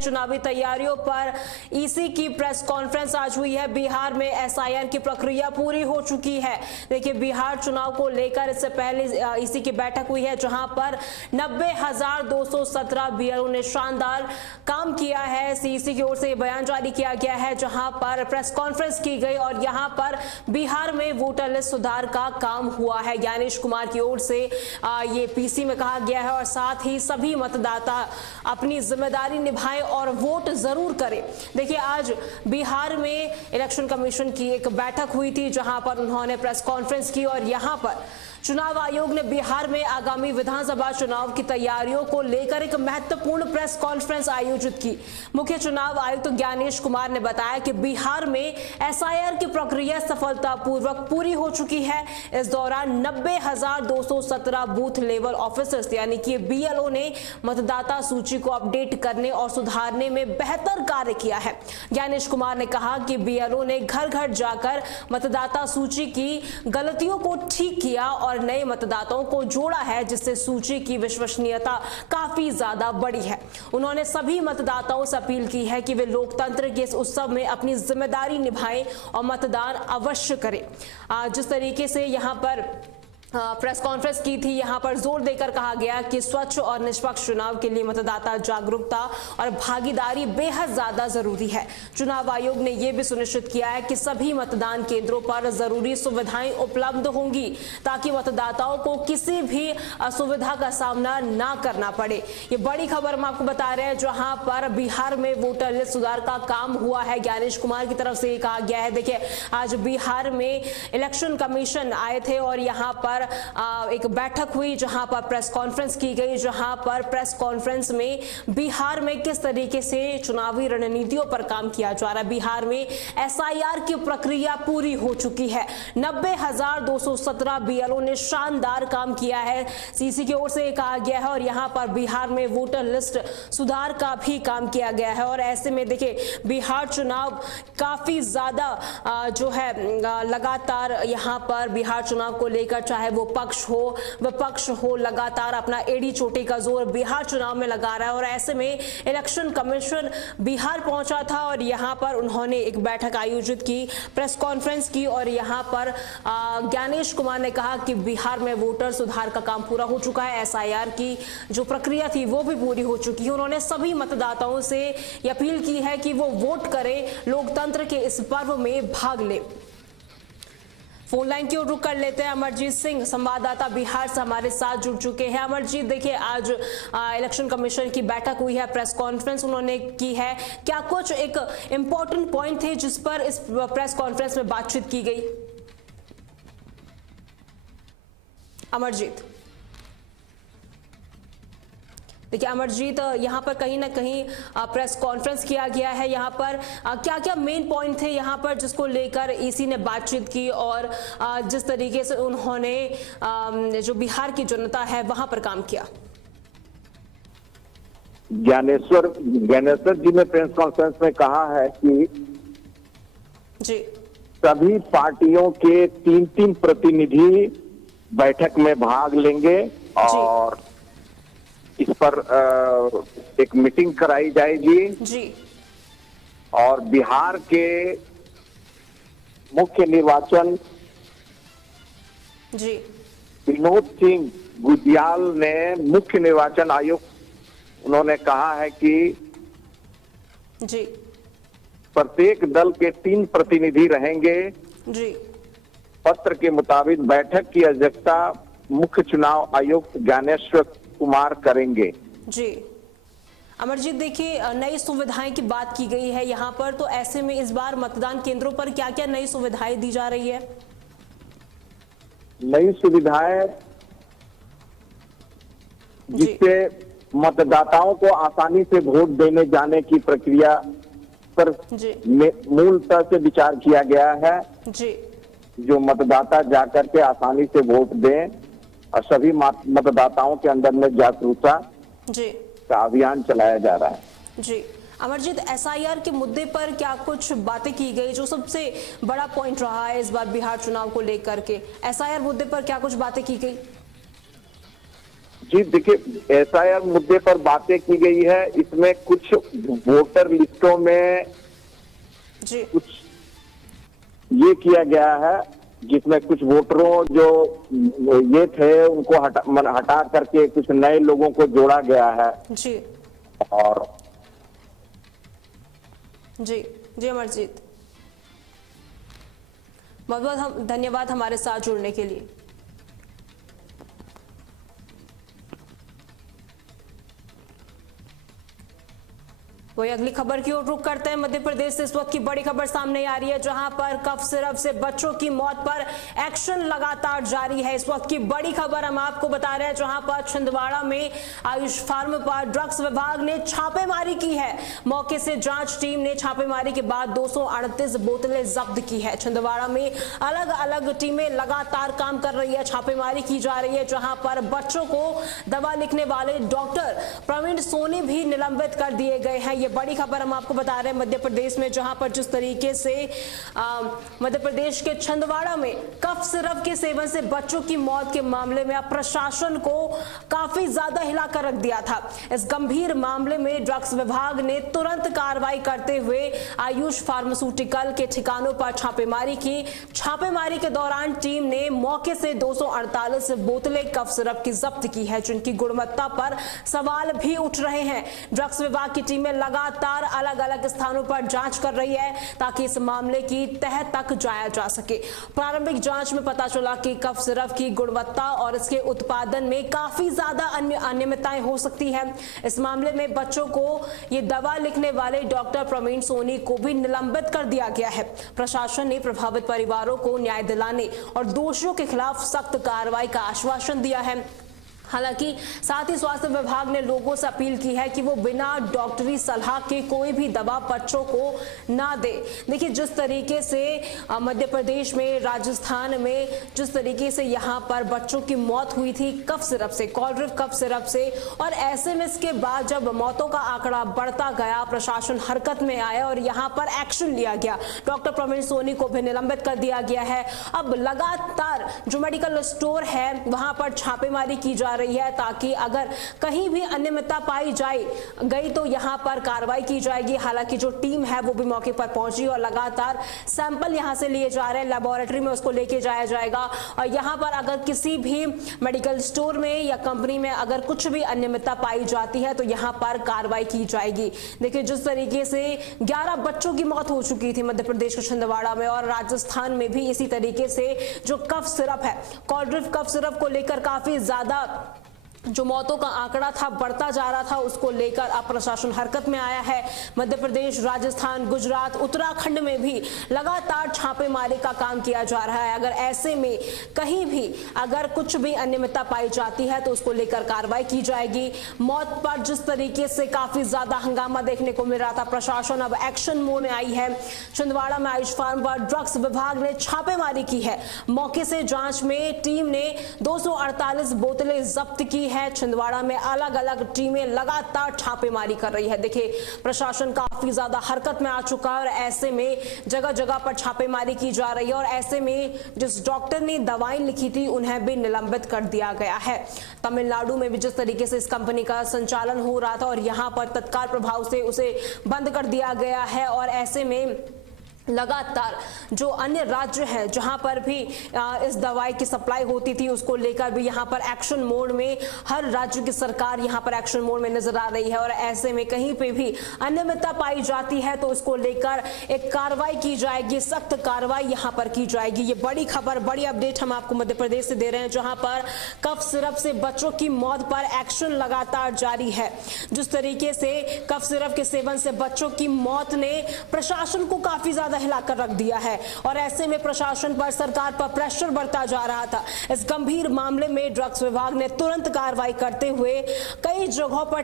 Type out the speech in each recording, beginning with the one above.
चुनावी तैयारियों पर ईसी की प्रेस कॉन्फ्रेंस आज हुई है। बिहार में एसआईआर की प्रक्रिया पूरी हो चुकी है। देखिए, बिहार चुनाव को लेकर इससे पहले ईसी की बैठक हुई है, जहां पर 90,217 बीएलओ ने शानदार काम किया है। ईसी की ओर से बयान जारी किया गया है, जहां पर प्रेस कॉन्फ्रेंस की गई और यहां पर बिहार में वोटर लिस्ट सुधार का काम हुआ है। ज्ञानेश कुमार की ओर से ये पीसी में कहा गया है और साथ ही सभी मतदाता अपनी जिम्मेदारी निभाएं और वोट जरूर करें। देखिए, आज बिहार में इलेक्शन कमीशन की एक बैठक हुई थी, जहां पर उन्होंने प्रेस कॉन्फ्रेंस की और यहां पर चुनाव आयोग ने बिहार में आगामी विधानसभा चुनाव की तैयारियों को लेकर एक महत्वपूर्ण प्रेस कॉन्फ्रेंस आयोजित की। मुख्य चुनाव आयुक्त ज्ञानेश कुमार ने बताया कि बिहार में एसआईआर की प्रक्रिया सफलतापूर्वक पूरी हो चुकी है। इस दौरान 90,217 बूथ लेवल ऑफिसर्स यानी कि बीएलओ ने मतदाता सूची को अपडेट करने और सुधारने में बेहतर कार्य किया है। ज्ञानेश कुमार ने कहा कि बीएलओ ने घर घर जाकर मतदाता सूची की गलतियों को ठीक किया और नए मतदाताओं को जोड़ा है, जिससे सूची की विश्वसनीयता काफी ज्यादा बढ़ी है। उन्होंने सभी मतदाताओं से अपील की है कि वे लोकतंत्र के इस उत्सव में अपनी जिम्मेदारी निभाएं और मतदान अवश्य करें। जिस तरीके से यहाँ पर प्रेस कॉन्फ्रेंस की थी, यहां पर जोर देकर कहा गया कि स्वच्छ और निष्पक्ष चुनाव के लिए मतदाता जागरूकता और भागीदारी बेहद ज्यादा जरूरी है। चुनाव आयोग ने यह भी सुनिश्चित किया है कि सभी मतदान केंद्रों पर जरूरी सुविधाएं उपलब्ध होंगी, ताकि मतदाताओं को किसी भी असुविधा का सामना ना करना पड़े। ये बड़ी खबर हम आपको बता रहे हैं, जहां पर बिहार में वोटर लिस्ट सुधार का काम हुआ है। ज्ञानेश कुमार की तरफ से कहा गया है। देखिए, आज बिहार में इलेक्शन कमीशन आए थे और यहाँ पर एक बैठक हुई, जहां पर प्रेस कॉन्फ्रेंस की गई, जहां पर प्रेस कॉन्फ्रेंस में बिहार में किस तरीके से चुनावी रणनीतियों पर काम किया जा रहा है। बिहार में एसआईआर की प्रक्रिया पूरी हो चुकी है। 90,217 बीएलओ ने शानदार काम किया है, सीसी की ओर से कहा गया है। और यहां पर बिहार में वोटर लिस्ट सुधार का भी काम किया गया है। और ऐसे में देखिए, बिहार चुनाव काफी ज्यादा जो है लगातार यहां पर बिहार चुनाव को लेकर, चाहे वो पक्ष हो विपक्ष हो, लगातार अपना एड़ी चोटी का जोर बिहार चुनाव में लगा रहा है। और ऐसे में इलेक्शन कमीशन बिहार पहुंचा था और यहां पर उन्होंने एक बैठक आयोजित की, प्रेस कॉन्फ्रेंस की और यहां पर ज्ञानेश कुमार ने कहा कि बिहार में वोटर सुधार का काम पूरा हो चुका है। एसआईआर की जो प्रक्रिया थी वो भी पूरी हो चुकी है। उन्होंने सभी मतदाताओं से अपील की है कि वो वोट करें, लोकतंत्र के इस पर्व में भाग ले। फोन लाइन की ओर रुख कर लेते हैं। अमरजीत सिंह संवाददाता बिहार से हमारे साथ जुड़ चुके हैं। अमरजीत, देखिए, आज इलेक्शन कमीशन की बैठक हुई है, प्रेस कॉन्फ्रेंस उन्होंने की है। क्या कुछ एक इंपॉर्टेंट पॉइंट थे जिस पर इस प्रेस कॉन्फ्रेंस में बातचीत की गई? अमरजीत, देखिए अमरजीत, यहाँ पर कहीं ना कहीं प्रेस कॉन्फ्रेंस किया गया है। यहाँ पर क्या क्या मेन पॉइंट थे यहाँ पर जिसको लेकर ईसी ने बातचीत की और जिस तरीके से उन्होंने जो बिहार की जनता है वहां पर काम किया? ज्ञानेश्वर जी ने प्रेस कॉन्फ्रेंस में कहा है कि जी सभी पार्टियों के 3-3 प्रतिनिधि बैठक में भाग लेंगे और इस पर एक मीटिंग कराई जाएगी जी। और बिहार के मुख्य निर्वाचन जी विनोद सिंह गुजियाल ने मुख्य निर्वाचन आयुक्त उन्होंने कहा है कि जी प्रत्येक दल के 3 प्रतिनिधि रहेंगे। जी पत्र के मुताबिक बैठक की अध्यक्षता मुख्य चुनाव आयुक्त ज्ञानेश्वर कुमार करेंगे। जी अमरजीत, देखिए, नई सुविधाएं की बात की गई है यहाँ पर, तो ऐसे में इस बार मतदान केंद्रों पर क्या क्या नई सुविधाएं दी जा रही है? नई सुविधाएं जिससे मतदाताओं को आसानी से वोट देने जाने की प्रक्रिया पर मूलतः से विचार किया गया है। जी जो मतदाता जाकर के आसानी से वोट दें और सभी मतदाताओं के अंदर में जागरूकता का अभियान चलाया जा रहा है। जी अमरजीत, एसआईआर के मुद्दे पर क्या कुछ बातें की गई? जो सबसे बड़ा पॉइंट रहा है इस बार बिहार चुनाव को लेकर के, एसआईआर मुद्दे पर क्या कुछ बातें की गई? जी देखिए, एसआईआर मुद्दे पर बातें की गई है। इसमें कुछ वोटर लिस्टों में जी कुछ ये किया गया है जिसमें कुछ वोटरों जो ये थे उनको हटा करके कुछ नए लोगों को जोड़ा गया है। जी और जी जी अमरजीत, बहुत बहुत धन्यवाद हमारे साथ जुड़ने के लिए। वही अगली खबर की ओर रुख करते हैं। मध्य प्रदेश से इस वक्त की बड़ी खबर सामने आ रही है, जहां पर कफ सिरप से बच्चों की मौत पर एक्शन लगातार जारी है। इस वक्त की बड़ी खबर हम आपको बता रहे हैं, जहां पर छिंदवाड़ा में आयुष फार्म पर ड्रग्स विभाग ने छापेमारी की है। मौके से जांच टीम ने छापेमारी के बाद 238 बोतलें जब्त की है। छिंदवाड़ा में अलग अलग टीमें लगातार काम कर रही है, छापेमारी की जा रही है, जहां पर बच्चों को दवा लिखने वाले डॉक्टर प्रवीण सोनी भी निलंबित कर दिए गए हैं। ये बड़ी खबर हम आपको बता रहे हैं मध्य प्रदेश में, जहां पर जिस तरीके से मध्य प्रदेश के छिंदवाड़ा में कफ सिरप के सेवन से बच्चों की मौत के मामले में अब प्रशासन को काफी ज्यादा हिलाकर रख दिया था। इस गंभीर मामले में ड्रग्स विभाग ने तुरंत कार्रवाई करते हुए आयुष फार्मास्यूटिकल के ठिकानों पर छापेमारी की। छापेमारी के दौरान टीम ने मौके से 248 बोतलें कफ सिरप की जब्त की है, जिनकी गुणवत्ता पर सवाल भी उठ रहे हैं। ड्रग्स विभाग की टीमें लगातार अलग अलग स्थानों पर जांच कर रही है ताकि इस मामले की तह तक जाया जा सके। प्रारंभिक जांच में पता चला कि कफ सिरप की गुणवत्ता और इसके उत्पादन में काफी ज्यादा अनियमितताएं हो सकती है। इस मामले में बच्चों को ये दवा लिखने वाले डॉक्टर प्रवीण सोनी को भी निलंबित कर दिया गया है। प्रशासन ने प्रभावित परिवारों को न्याय दिलाने और दोषियों के खिलाफ सख्त कार्रवाई का आश्वासन दिया है। हालांकि साथ ही स्वास्थ्य विभाग ने लोगों से अपील की है कि वो बिना डॉक्टरी सलाह के कोई भी दवा बच्चों को ना दे। देखिए, जिस तरीके से मध्य प्रदेश में, राजस्थान में जिस तरीके से यहाँ पर बच्चों की मौत हुई थी कफ सिरप से, कॉलड्रिप कफ सिरप से, और ऐसे में इसके बाद जब मौतों का आंकड़ा बढ़ता गया, प्रशासन हरकत में आया और यहाँ पर एक्शन लिया गया। डॉक्टर प्रवीण सोनी को भी निलंबित कर दिया गया है। अब लगातार जो मेडिकल स्टोर है वहां पर छापेमारी की जा रही है ताकि अगर कहीं भी अनियमितता पाई गई तो यहां पर कार्रवाई की जाएगी। हालांकि जो टीम है वो भी मौके पर पहुंची और लगातार सैंपल यहां से लिए जा रहे हैं, लेबोरेटरी में उसको लेके जाया जाएगा। और यहां पर अगर किसी भी मेडिकल स्टोर में या कंपनी में अगर कुछ भी अनियमितता पाई जाती है तो यहां पर कार्रवाई की जाएगी। देखिए, जिस तरीके से 11 बच्चों की मौत हो चुकी थी मध्य प्रदेश के छिंदवाड़ा में, और राजस्थान में भी इसी तरीके से जो कफ सिरप है, कॉलड्रिप कफ सिरप को लेकर काफी ज्यादा जो मौतों का आंकड़ा था बढ़ता जा रहा था, उसको लेकर अब प्रशासन हरकत में आया है। मध्य प्रदेश, राजस्थान, गुजरात, उत्तराखंड में भी लगातार छापेमारी का काम किया जा रहा है। अगर ऐसे में कहीं भी अगर कुछ भी अनियमितता पाई जाती है तो उसको लेकर कार्रवाई की जाएगी। मौत पर जिस तरीके से काफी ज्यादा हंगामा देखने को मिल रहा था, प्रशासन अब एक्शन मोड में आई है। छिंदवाड़ा में आयुष फार्म पर ड्रग्स विभाग ने छापेमारी की है। मौके से जांच में टीम ने 248 बोतलें जब्त की है। छिंदवाड़ा में अलग अलग टीमें लगातार छापेमारी कर रही है। देखिए, प्रशासन काफी ज्यादा हरकत में आ चुका है और ऐसे में जगह जगह पर छापेमारी की जा रही है। और ऐसे में जिस डॉक्टर ने दवाएं लिखी थी उन्हें भी निलंबित कर दिया गया है। तमिलनाडु में भी जिस तरीके से इस कंपनी का संचालन हो रहा था और यहां पर तत्काल प्रभाव से उसे बंद कर दिया गया है। और ऐसे में लगातार जो अन्य राज्य हैं जहां पर भी इस दवाई की सप्लाई होती थी उसको लेकर भी यहां पर एक्शन मोड में हर राज्य की सरकार यहां पर एक्शन मोड में नजर आ रही है। और ऐसे में कहीं पे भी अनियमितता पाई जाती है तो उसको लेकर एक कार्रवाई की जाएगी, सख्त कार्रवाई यहां पर की जाएगी। ये बड़ी खबर, बड़ी अपडेट हम आपको मध्य प्रदेश से दे रहे हैं, जहां पर कफ सिरप से बच्चों की मौत पर एक्शन लगातार जारी है। जिस तरीके से कफ सिरप के सेवन से बच्चों की मौत ने प्रशासन को काफी ज्यादा हिलाकर रख दिया है और ऐसे में प्रशासन पर, सरकार पर प्रेशर बढ़ता जा रहा था। इस गंभीर मामले में ड्रग्स विभाग ने तुरंत कार्रवाई करते हुए कई जगहों पर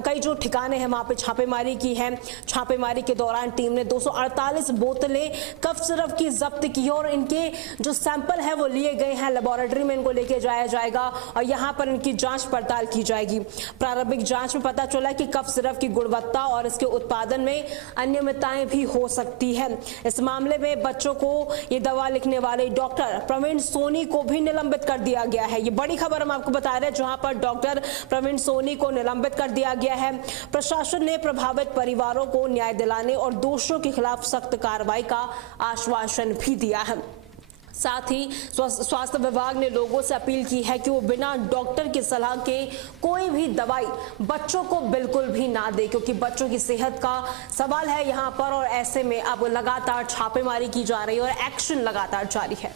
कई जो ठिकाने हैं वहां पे छापेमारी की है। छापेमारी के दौरान टीम ने 248 बोतलें कफ सिरप की जब्त की और इनके जो सैंपल है वो लिए गए हैं, लेबोरेटरी में इनको लेके जाया जाएगा और यहां पर इनकी जांच पड़ताल की जाएगी। प्रारंभिक जांच में पता चला कि कफ सिरप की गुणवत्ता और इसके उत्पादन में अनियमितताएं भी हो सकती है। इस मामले में बच्चों को ये दवा लिखने वाले डॉक्टर प्रवीण सोनी को भी निलंबित कर दिया गया है। ये बड़ी खबर हम आपको बता रहे हैं, जहां पर डॉक्टर प्रवीण सोनी को निलंबित कर दिया गया है। प्रशासन ने प्रभावित परिवारों को न्याय दिलाने और दोषियों के खिलाफ सख्त कार्रवाई का आश्वासन भी दिया है। साथ ही स्वास्थ्य विभाग ने लोगों से अपील की है कि वो बिना डॉक्टर की सलाह के कोई भी दवाई बच्चों को बिल्कुल भी ना दे, क्योंकि बच्चों की सेहत का सवाल है यहाँ पर। और ऐसे में अब लगातार छापेमारी की जा रही है और एक्शन लगातार जारी है।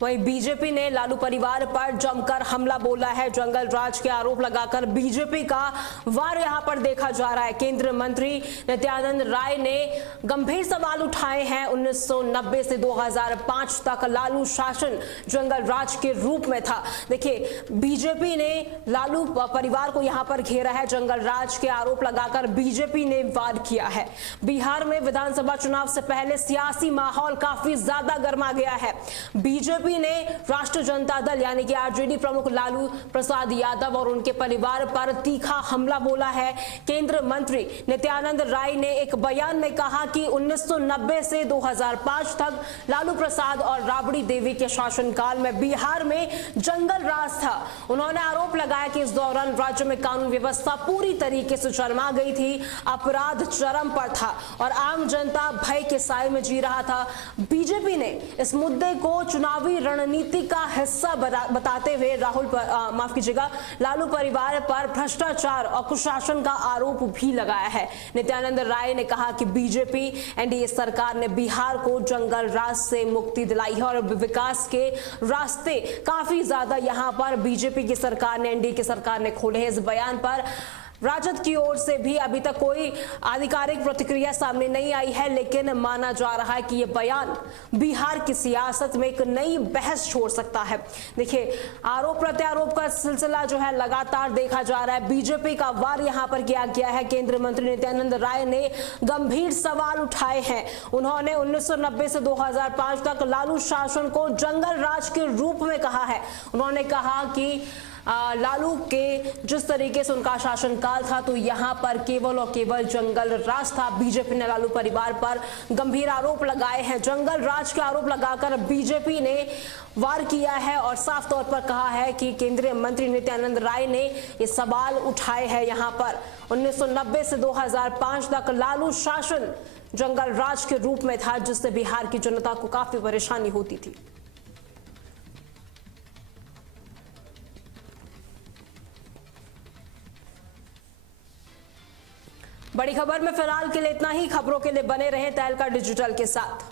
वहीं बीजेपी ने लालू परिवार पर जमकर हमला बोला है। जंगल राज के आरोप लगाकर बीजेपी का वार यहां पर देखा जा रहा है। केंद्रीय मंत्री नित्यानंद राय ने गंभीर सवाल उठाए हैं। 1990 से 2005 तक लालू शासन जंगल राज के रूप में था। देखिए, बीजेपी ने लालू परिवार को यहां पर घेरा है। जंगल राज के आरोप लगाकर बीजेपी ने वार किया है। बिहार में विधानसभा चुनाव से पहले सियासी माहौल काफी ज्यादा गर्मा गया है। बीजेपी ने राष्ट्रीय जनता दल यानी कि आरजेडी प्रमुख लालू प्रसाद यादव और उनके परिवार पर तीखा हमला बोला है। केंद्रीय मंत्री नित्यानंद राय ने एक बयान में कहा कि 1990 से 2005 तक लालू प्रसाद और राबड़ी देवी के शासनकाल में बिहार में जंगल राज था। उन्होंने आरोप लगाया कि इस दौरान राज्य में कानून व्यवस्था पूरी तरीके से चरमरा गई थी, अपराध चरम पर था और आम जनता भय के साए में जी रहा था। बीजेपी ने इस मुद्दे को चुनावी रणनीति का हिस्सा बताते हुए लालू परिवार पर भ्रष्टाचार और कुशासन का आरोप भी लगाया है। नित्यानंद राय ने कहा कि बीजेपी एनडीए सरकार ने बिहार को जंगल राज से मुक्ति दिलाई है और विकास के रास्ते काफी ज्यादा यहां पर बीजेपी की सरकार ने, एनडीए की सरकार ने खोले हैं। इस बयान पर राजद की ओर से भी अभी तक कोई आधिकारिक प्रतिक्रिया सामने नहीं आई है, लेकिन माना जा रहा है कि यह बयान बिहार की सियासत में एक नई बहस छोड़ सकता है। देखिए, आरोप प्रत्यारोप का सिलसिला जो है लगातार देखा जा रहा है। बीजेपी का वार यहां पर किया गया है। केंद्रीय मंत्री नित्यानंद राय ने गंभीर सवाल उठाए हैं। उन्होंने 1990 से 2005 तक लालू शासन को जंगल राज के रूप में कहा है। उन्होंने कहा कि लालू के जिस तरीके से उनका शासनकाल था तो यहाँ पर केवल और केवल जंगल राज था। बीजेपी ने लालू परिवार पर गंभीर आरोप लगाए हैं। जंगल राज के आरोप लगाकर बीजेपी ने वार किया है और साफ तौर पर कहा है कि केंद्रीय मंत्री नित्यानंद राय ने ये सवाल उठाए हैं। यहाँ पर 1990 से 2005 तक लालू शासन जंगल राज के रूप में था, जिससे बिहार की जनता को काफी परेशानी होती थी। बड़ी खबर में फिलहाल के लिए इतना ही। खबरों के लिए बने रहें तहलका डिजिटल के साथ।